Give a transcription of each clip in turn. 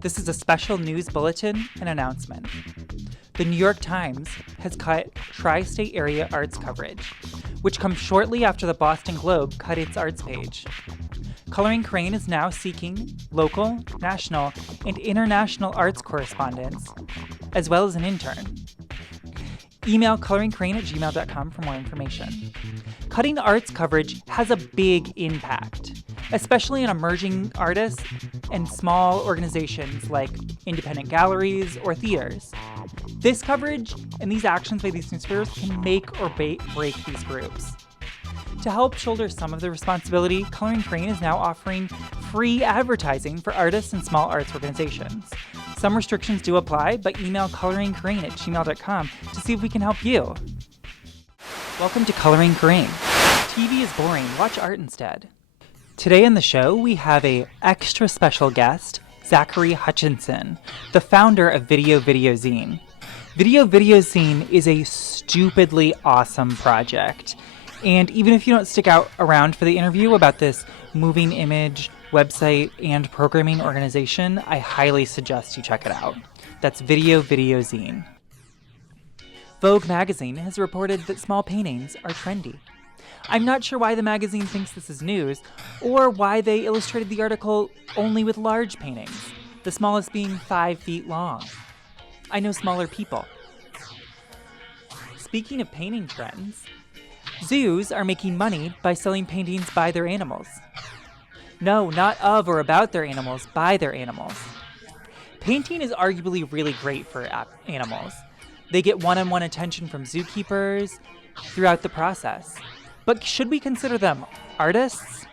This is a special news bulletin and announcement. The New York Times has cut tri-state area arts coverage, which comes shortly after the Boston Globe cut its arts page. Coloring Coorain is now seeking local, national, and international arts correspondents, as well as an intern. Email coloringcoorain@gmail.com for more information. Cutting arts coverage has a big impact, especially on emerging artists and small organizations like independent galleries or theaters. This coverage and these actions by these newspapers can make or break these groups. To help shoulder some of the responsibility, Coloring Coorain is now offering free advertising for artists and small arts organizations. Some restrictions do apply, but email coloringcoorain@gmail.com to see if we can help you. Welcome to Coloring Coorain. TV is boring, watch art instead. Today on the show, we have a extra special guest, Zachary Hutchinson, the founder of Video Zine. Video Zine is a stupidly awesome project. And even if you don't stick around for the interview about this moving image website and programming organization, I highly suggest you check it out. That's Video Zine. Vogue magazine has reported that small paintings are trendy. I'm not sure why the magazine thinks this is news, or why they illustrated the article only with large paintings, the smallest being 5 feet long. I know smaller people. Speaking of painting trends, zoos are making money by selling paintings by their animals. No, not of or about their animals, by their animals. Painting is arguably really great for animals. They get one-on-one attention from zookeepers throughout the process. But should we consider them artists?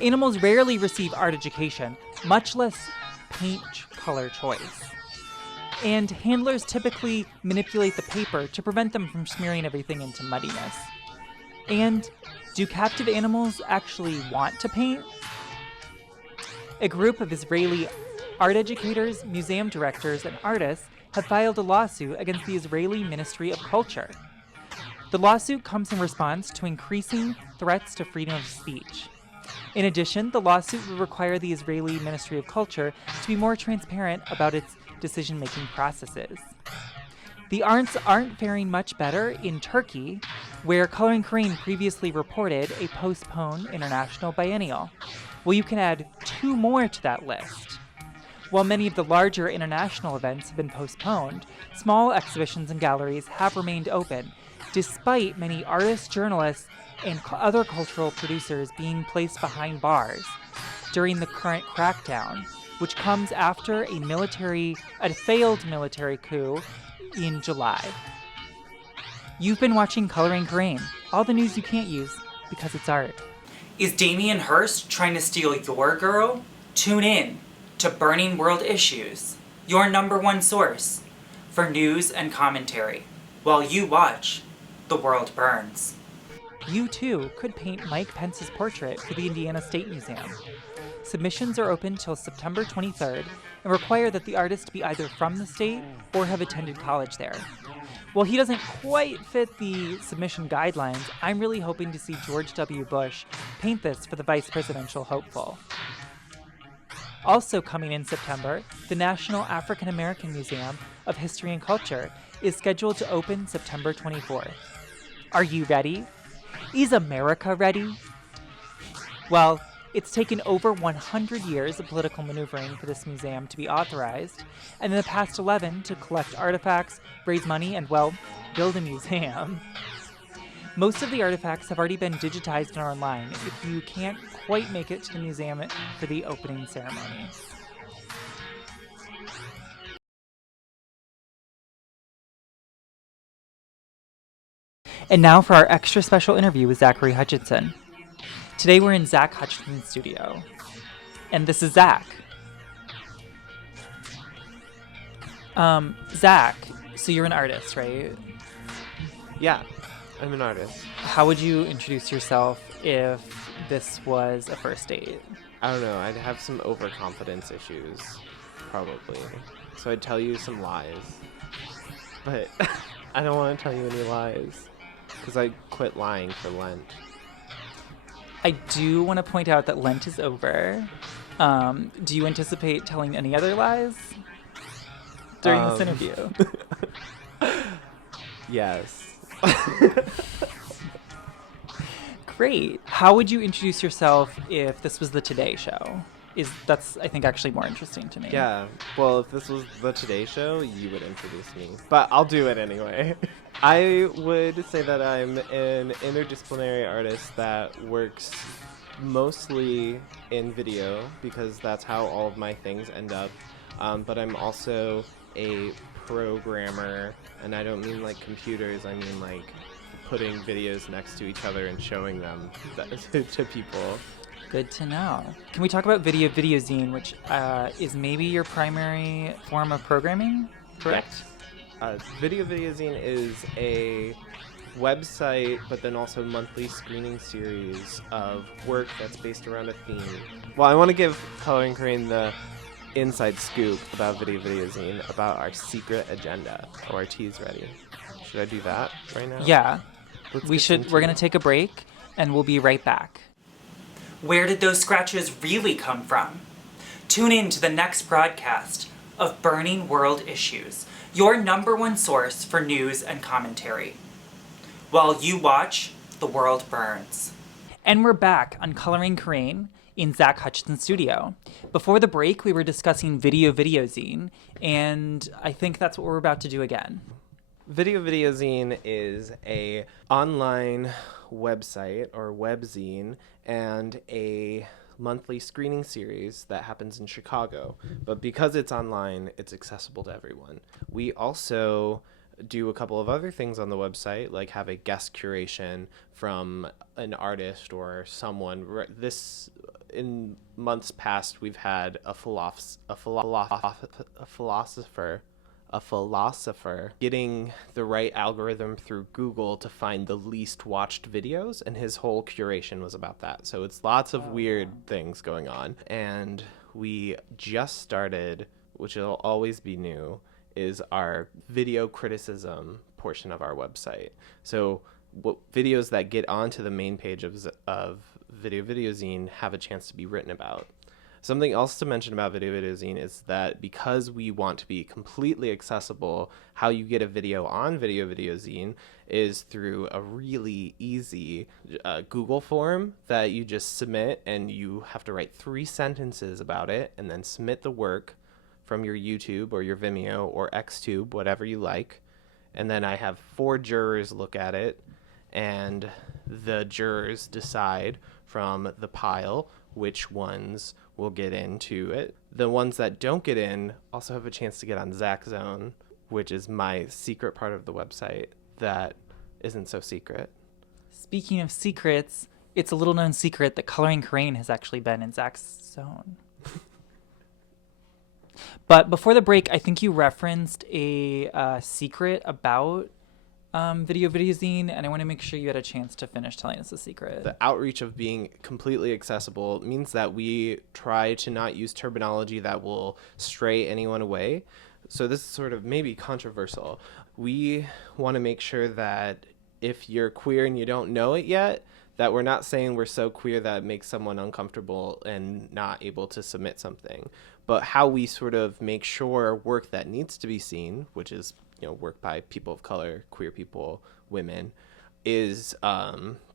Animals rarely receive art education, much less paint color choice. And handlers typically manipulate the paper to prevent them from smearing everything into muddiness. And do captive animals actually want to paint? A group of Israeli art educators, museum directors, and artists have filed a lawsuit against the Israeli Ministry of Culture. The lawsuit comes in response to increasing threats to freedom of speech. In addition, the lawsuit would require the Israeli Ministry of Culture to be more transparent about its decision-making processes. The arts aren't faring much better in Turkey, where Coloring Coorain previously reported a postponed international biennial. Well, you can add 2 more to that list. While many of the larger international events have been postponed, small exhibitions and galleries have remained open, despite many artists, journalists, and other cultural producers being placed behind bars during the current crackdown, which comes after a failed military coup in July. You've been watching Coloring Coorain, all the news you can't use because it's art. Is Damien Hirst trying to steal your girl? Tune in to Burning World Issues, your #1 source for news and commentary, while you watch The World Burns. You too could paint Mike Pence's portrait for the Indiana State Museum. Submissions are open till September 23rd and require that the artist be either from the state or have attended college there. While he doesn't quite fit the submission guidelines, I'm really hoping to see George W. Bush paint this for the vice presidential hopeful. Also coming in September, the National African American Museum of History and Culture is scheduled to open September 24th. Are you ready? Is America ready? Well, it's taken over 100 years of political maneuvering for this museum to be authorized, and in the past 11 to collect artifacts, raise money, and, well, build a museum. Most of the artifacts have already been digitized and are online if you can't quite make it to the museum for the opening ceremony. And now for our extra special interview with Zachary Hutchinson. Today we're in Zach Hutchinson's studio. And this is Zach. Zach, so you're an artist, right? Yeah, I'm an artist. How would you introduce yourself if this was a first date? I don't know, I'd have some overconfidence issues, probably. So I'd tell you some lies. But I don't want to tell you any lies, because I quit lying for Lent. I do want to point out that Lent is over. Do you anticipate telling any other lies during this interview? Yes. Great. How would you introduce yourself if this was the Today Show? That's I think actually more interesting to me. Yeah. Well, if this was the Today Show, you would introduce me. But I'll do it anyway. I would say that I'm an interdisciplinary artist that works mostly in video because that's how all of my things end up. But I'm also a programmer, and I don't mean like computers, I mean like putting videos next to each other and showing them to people. Good to know. Can we talk about Video Zine, which is maybe your primary form of programming, correct? Video Zine is a website, but then also monthly screening series of work that's based around a theme. Well, I want to give Coorain Coorain the inside scoop about Video Zine, about our secret agenda. Oh, our tea's ready. Should I do that right now? Yeah. We're going to take a break, and we'll be right back. Where did those scratches really come from? Tune in to the next broadcast of Burning World Issues, your #1 source for news and commentary. While you watch, the world burns. And we're back on Coloring Coorain in Zach Hutchinson's studio. Before the break, we were discussing Video Zine, and I think that's what we're about to do again. Video Zine is a online website or webzine and a monthly screening series that happens in Chicago. But because it's online, it's accessible to everyone. We also do a couple of other things on the website, like have a guest curation from an artist or someone. In months past, we've had a philosopher getting the right algorithm through Google to find the least watched videos, and his whole curation was about that. So it's lots of weird things going on. And we just started, which will always be new, is our video criticism portion of our website. So videos that get onto the main page of Video Zine have a chance to be written about. Something else to mention about Video Zine is that because we want to be completely accessible, how you get a video on Video Zine is through a really easy Google form that you just submit, and you have to write 3 sentences about it and then submit the work from your YouTube or your Vimeo or Xtube, whatever you like. And then I have 4 jurors look at it, and the jurors decide from the pile which ones will get into it. The ones that don't get in also have a chance to get on Zach Zone, which is my secret part of the website that isn't so secret. Speaking of secrets, it's a little known secret that Coloring Coorain has actually been in Zach's Zone. But before the break, I think you referenced a secret about Video Zine, and I want to make sure you had a chance to finish telling us the secret. The outreach of being completely accessible means that we try to not use terminology that will stray anyone away. So this is sort of maybe controversial. We want to make sure that if you're queer and you don't know it yet, that we're not saying we're so queer that it makes someone uncomfortable and not able to submit something. But how we sort of make sure work that needs to be seen, which is work by people of color, queer people, women, is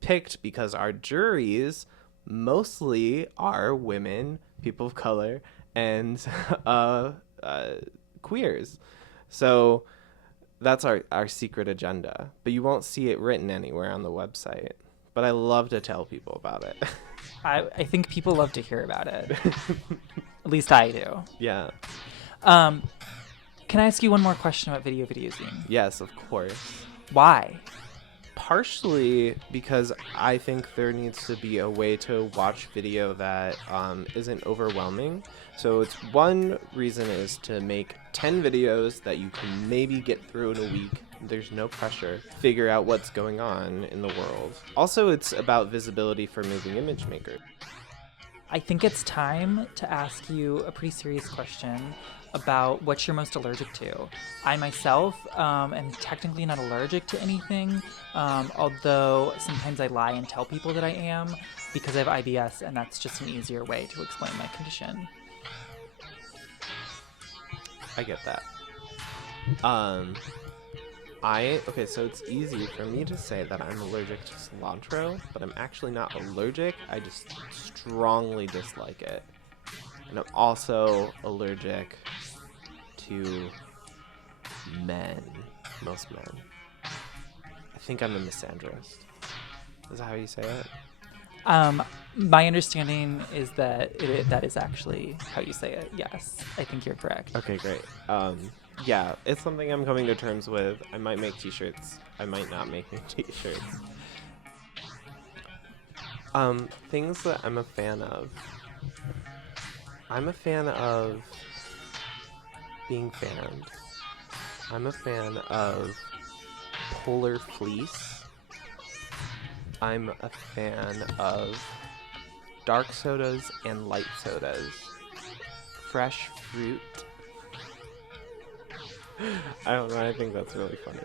picked because our juries mostly are women, people of color, and queers. So that's our secret agenda. But you won't see it written anywhere on the website. But I love to tell people about it. I think people love to hear about it. At least I do. Yeah. Can I ask you one more question about Video Zine? Yes, of course. Why? Partially because I think there needs to be a way to watch video that isn't overwhelming. So it's one reason is to make 10 videos that you can maybe get through in a week. There's no pressure. Figure out what's going on in the world. Also, it's about visibility for moving image makers. I think it's time to ask you a pretty serious question about what you're most allergic to. I myself am technically not allergic to anything, although sometimes I lie and tell people that I am because I have IBS, and that's just an easier way to explain my condition. I get that. Okay, so it's easy for me to say that I'm allergic to cilantro, but I'm actually not allergic. I just strongly dislike it. And I'm also allergic to men. Most men. I think I'm a misandrist. Is that how you say it? My understanding is that that is actually how you say it. Yes, I think you're correct. Okay, great. Yeah, it's something I'm coming to terms with. I might make t-shirts. I might not make any t-shirts. Things that I'm a fan of. I'm a fan of being fanned. I'm a fan of polar fleece. I'm a fan of dark sodas and light sodas. Fresh fruit. I don't know, I think that's really funny.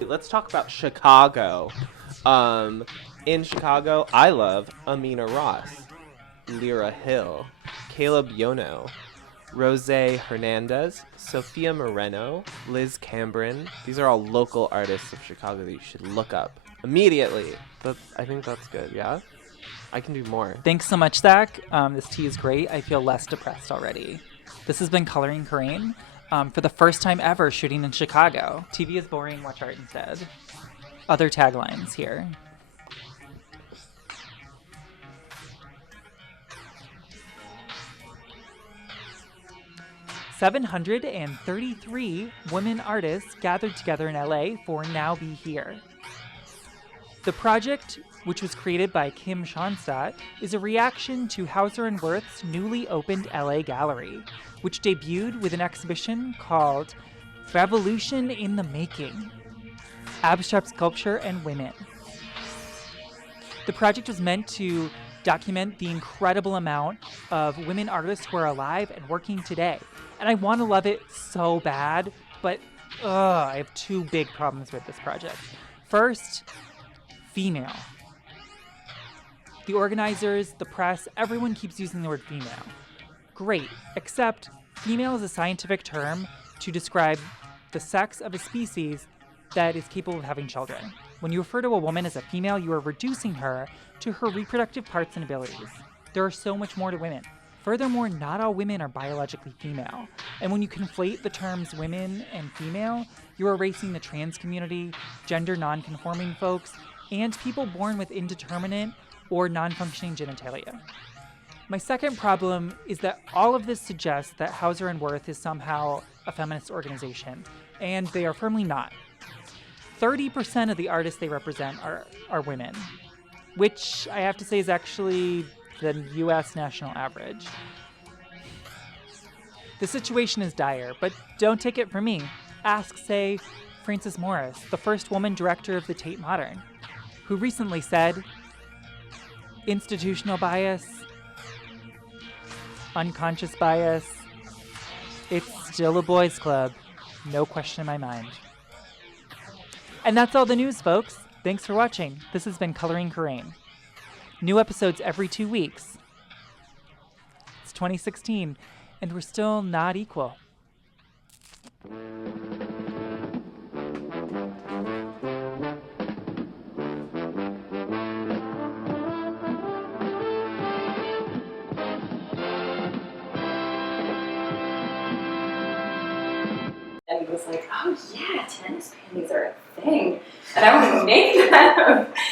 Let's talk about Chicago. In Chicago, I love Amina Ross, Lyra Hill, Caleb Yono, Rose Hernandez, Sophia Moreno, Liz Cambrin. These are all local artists of Chicago that you should look up immediately. I think that's good, yeah? I can do more. Thanks so much, Zach. This tea is great. I feel less depressed already. This has been Coloring Coorain. For the first time ever shooting in Chicago. TV is boring, watch art instead. Other taglines here. "733 women artists gathered together in LA for Now Be Here." The project, which was created by Kim Schonstadt, is a reaction to Hauser & Wirth's newly opened LA gallery, which debuted with an exhibition called Revolution in the Making: Abstract Sculpture and Women. The project was meant to document the incredible amount of women artists who are alive and working today. And I want to love it so bad, but I have two big problems with this project. First, female. The organizers, the press, everyone keeps using the word female. Great, except female is a scientific term to describe the sex of a species that is capable of having children. When you refer to a woman as a female, you are reducing her to her reproductive parts and abilities. There are so much more to women. Furthermore, not all women are biologically female. And when you conflate the terms women and female, you're erasing the trans community, gender non-conforming folks, and people born with indeterminate or non-functioning genitalia. My second problem is that all of this suggests that Hauser & Wirth is somehow a feminist organization, and they are firmly not. 30% of the artists they represent are women, which I have to say is actually the US national average. The situation is dire, but don't take it from me. Ask, say, Frances Morris, the first woman director of the Tate Modern, who recently said, "Institutional bias, unconscious bias, it's still a boys' club, no question in my mind." And that's all the news, folks. Thanks for watching. This has been Coloring Coorain. New episodes every 2 weeks. It's 2016, and we're still not equal. And he was like, "Oh yeah, tennis panties are a thing, and I want to make them."